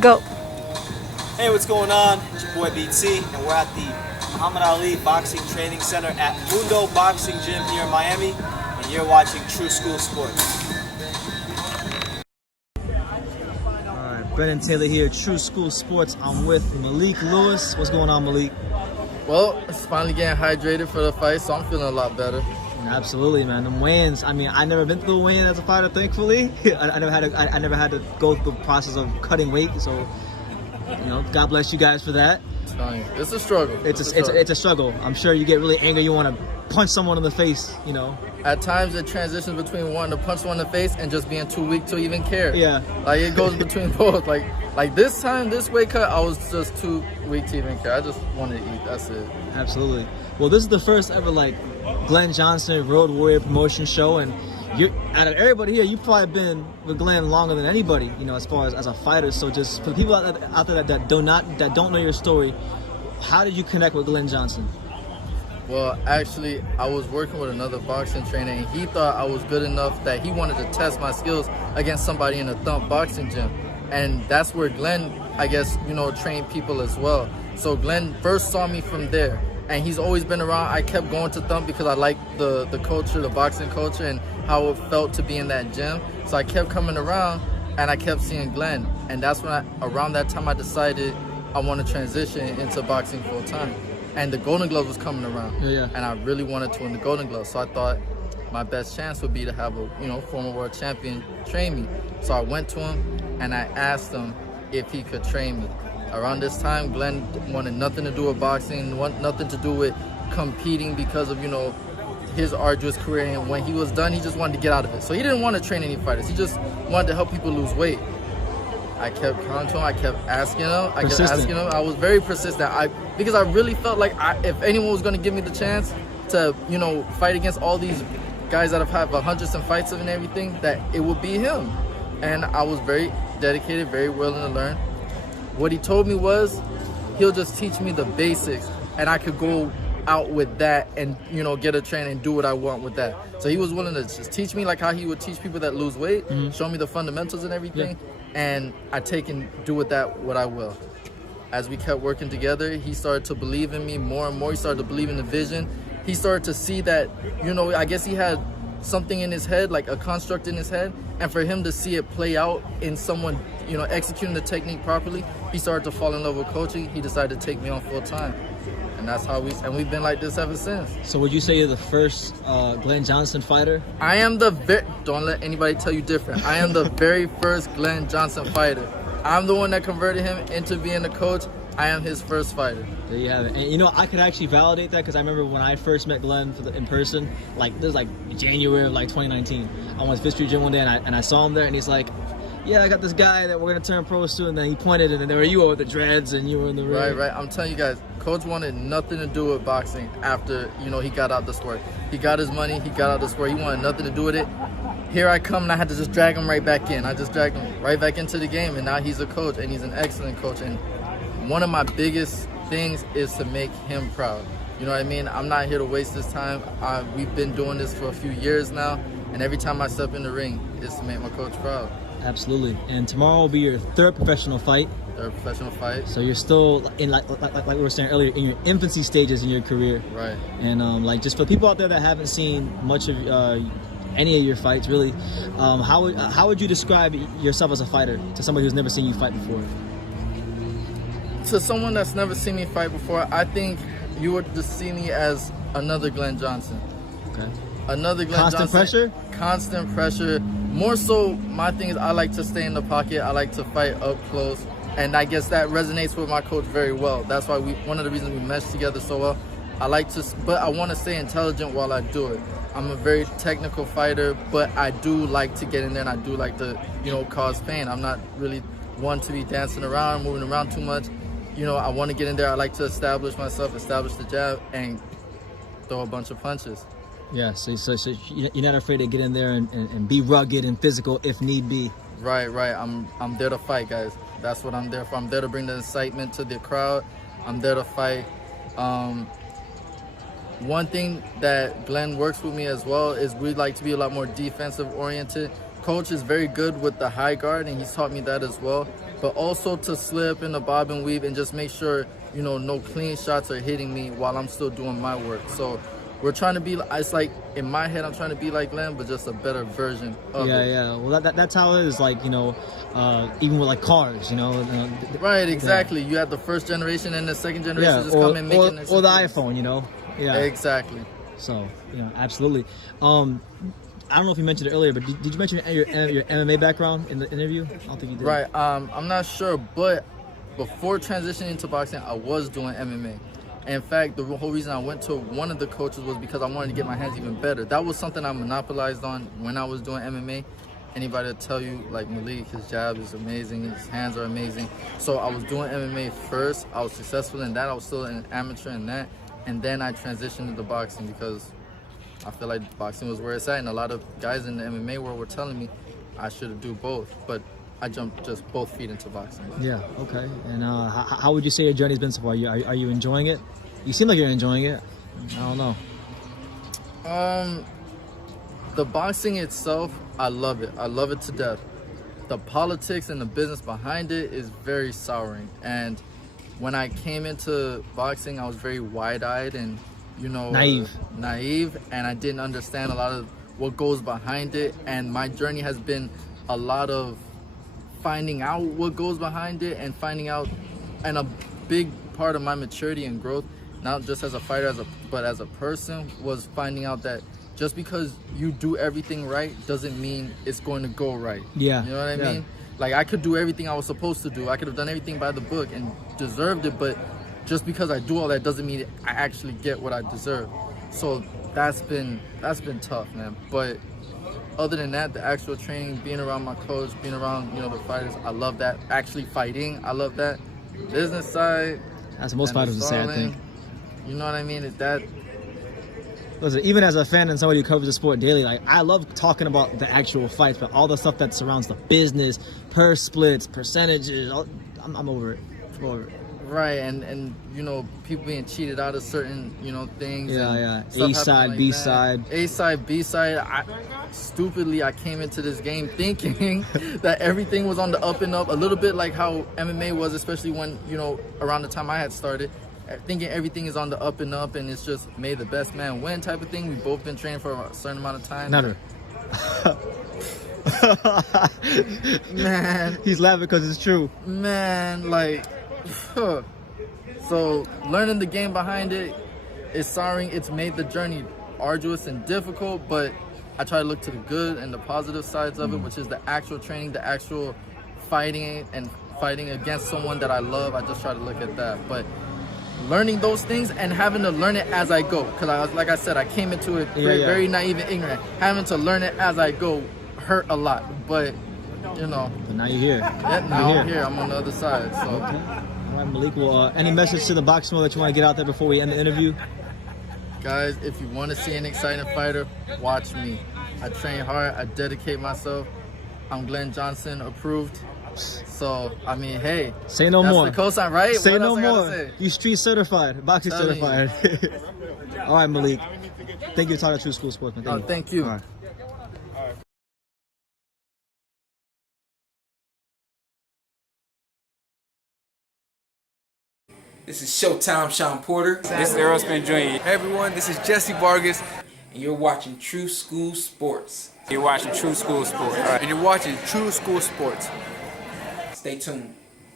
Go. Hey, what's going on? It's your boy BT, and we're at the Muhammad Ali Boxing Training Center at Mundo Boxing Gym here in Miami, and you're watching True School Sports. Alright, Brennan Taylor here, True School Sports. I'm with Malik Lewis. What's going on, Malik? Well, it's finally getting hydrated for the fight, so I'm feeling a lot better. Absolutely, man. Them weigh-ins. I mean, I never been through a weigh-in as a fighter, thankfully. I never had to go through the process of cutting weight, so God bless you guys for that. It's a struggle. It's a struggle. I'm sure you get really angry. You want to punch someone in the face, At times, it transitions between wanting to punch someone in the face and just being too weak to even care. Yeah. Like, it goes between both. Like this time, this weight cut, I was just too weak to even care. I just wanted to eat. That's it. Absolutely. Well, this is the first ever, Glen Johnson Road Warrior promotion show, and out of everybody here, you've probably been with Glen longer than anybody, as far as a fighter. So just for the people out there that don't know your story, how did you connect with Glen Johnson? Well, actually, I was working with another boxing trainer, and he thought I was good enough that he wanted to test my skills against somebody in a thump boxing gym. And that's where Glen, I guess, trained people as well. So Glen first saw me from there, and he's always been around. I kept going to thump because I liked the culture, the boxing culture, and how it felt to be in that gym. So I kept coming around, and I kept seeing Glen. And that's when around that time I decided I want to transition into boxing full time. And the Golden Glove was coming around. Yeah. And I really wanted to win the Golden Glove. So I thought my best chance would be to have a former world champion train me. So I went to him and I asked him if he could train me. Around this time, Glen wanted nothing to do with boxing, nothing to do with competing because of his arduous career. And when he was done, he just wanted to get out of it. So he didn't want to train any fighters. He just wanted to help people lose weight. I kept coming to him. I kept asking him. I was very persistent. Because I really felt like if anyone was going to give me the chance to, fight against all these guys that have had hundreds of fights and everything, that it would be him. And I was very dedicated, very willing to learn. What he told me was he'll just teach me the basics, and I could go out with that and get a trainer and do what I want with that. So he was willing to just teach me like how he would teach people that lose weight, show me the fundamentals and everything. Yeah. And I take and do with that what I will. As we kept working together, he started to believe in me more and more. He started to believe in the vision. He started to see that, I guess he had something in his head, like a construct in his head. And for him to see it play out in someone, executing the technique properly, he started to fall in love with coaching. He decided to take me on full time. And that's how we've been like this ever since. So would you say you're the first Glen Johnson fighter? I am don't let anybody tell you different. I am the very first Glen Johnson fighter. I'm the one that converted him into being a coach. I am his first fighter. There you have it. And I could actually validate that because I remember when I first met Glen in person, this was January of 2019. I went to Fifth Street Gym one day and I saw him there, and he's like, yeah, I got this guy that we're going to turn pro soon. And then he pointed, and then there were you with the dreads, and you were in the ring. Right. I'm telling you guys, Coach wanted nothing to do with boxing after, he got out the sport. He got his money, he got out the sport. He wanted nothing to do with it. Here I come, and I had to just drag him right back in. I just dragged him right back into the game, and now he's a coach, and he's an excellent coach. And one of my biggest things is to make him proud. You know what I mean? I'm not here to waste this time. We've been doing this for a few years now, and every time I step in the ring, it's to make my coach proud. Absolutely. And tomorrow will be your third professional fight. So you're still in, like we were saying earlier, in your infancy stages in your career. Right. And just for people out there that haven't seen much of any of your fights, really, how would you describe yourself as a fighter to somebody who's never seen you fight before? To someone that's never seen me fight before, I think you would just see me as another Glen Johnson. Okay. Another Glen Johnson. Pressure? Constant pressure. More so, my thing is I like to stay in the pocket. I like to fight up close. And I guess that resonates with my coach very well. That's why one of the reasons we mesh together so well. But I want to stay intelligent while I do it. I'm a very technical fighter, but I do like to get in there, and I do like to, cause pain. I'm not really one to be dancing around, moving around too much. I want to get in there. I like to establish myself, establish the jab, and throw a bunch of punches. Yeah, so you're not afraid to get in there and be rugged and physical if need be. Right. I'm there to fight, guys. That's what I'm there for. I'm there to bring the excitement to the crowd. I'm there to fight. One thing that Glen works with me as well is we like to be a lot more defensive oriented. coach is very good with the high guard, and he's taught me that as well. But also to slip in the bob and weave and just make sure, you know, no clean shots are hitting me while I'm still doing my work. So we're trying to be, it's like in my head I'm trying to be like Glen, but just a better version of it. Yeah. Well, that's how it is. Like, you know, even with like cars, you know. Right, exactly. You have the first generation and the second generation just come in making this. Or the iPhone, you know. Yeah. Exactly. So, you know, absolutely. I don't know if you mentioned it earlier, but did you mention your MMA background in the interview? I don't think you did. Right. I'm not sure, but before transitioning to boxing, I was doing MMA. In fact, the whole reason I went to one of the coaches was because I wanted to get my hands even better. That was something I monopolized on when I was doing MMA. Anybody will tell you, like Malik, his jab is amazing, his hands are amazing. So I was doing MMA first. I was successful in that. I was still an amateur in that. And then I transitioned into boxing because I feel like boxing was where it's at. And a lot of guys in the MMA world were telling me I should do both. But I jumped just both feet into boxing. Yeah, okay. And how would you say your journey's been so far? Are you enjoying it? You seem like you're enjoying it. I don't know. The boxing itself, I love it. I love it to death. The politics and the business behind it is very souring. And when I came into boxing, I was very wide-eyed and, you know, naive, and I didn't understand a lot of what goes behind it. And my journey has been a lot of finding out what goes behind it and finding out, and a big part of my maturity and growth, not just as a fighter, but as a person, was finding out that just because you do everything right doesn't mean it's going to go right. Yeah. You know what I mean? Like, I could do everything I was supposed to do. I could have done everything by the book and deserved it, but just because I do all that doesn't mean I actually get what I deserve. So that's been tough, man. But other than that, the actual training, being around my coach, being around, you know, the fighters, I love that. Actually fighting, I love that. Business side, that's what most fighters would say, I think. You know what I mean? Listen, even as a fan and somebody who covers the sport daily, like, I love talking about the actual fights, but all the stuff that surrounds the business, purse splits, percentages, I'm over it. I'm over it. Right, and you know, people being cheated out of certain, you know, things. Yeah. A side, like B side. A side, B side. I came into this game thinking that everything was on the up and up, a little bit like how MMA was, especially when, you know, around the time I had started, thinking everything is on the up and up, and it's just may the best man win type of thing. We've both been training for a certain amount of time. Never. Man. He's laughing because it's true. Man, like, so learning the game behind it is souring. It's made the journey arduous and difficult, but I try to look to the good and the positive sides of it, which is the actual training, the actual fighting, and fighting against someone that I love. I just try to look at that. But learning those things and having to learn it as I go, because like I said, I came into it very naive and ignorant. Having to learn it as I go hurt a lot, but you know. But now you're here. Yeah, now I'm here. I'm on the other side. So. Okay. All right, Malik. Well, any message to the boxing world that you want to get out there before we end the interview? Guys, if you want to see an exciting fighter, watch me. I train hard. I dedicate myself. I'm Glen Johnson approved. So, I mean, hey. Say no more. That's the cosign, right? Say what no more. You street certified, boxing certified. All right, Malik. Thank you for talking to True School Sportsman. Thank you. All right. This is Showtime Sean Porter. This is Errol Spence Jr. Hey everyone, this is Jesse Vargas. And you're watching True School Sports. You're watching True School Sports. And you're watching True School Sports. Stay tuned.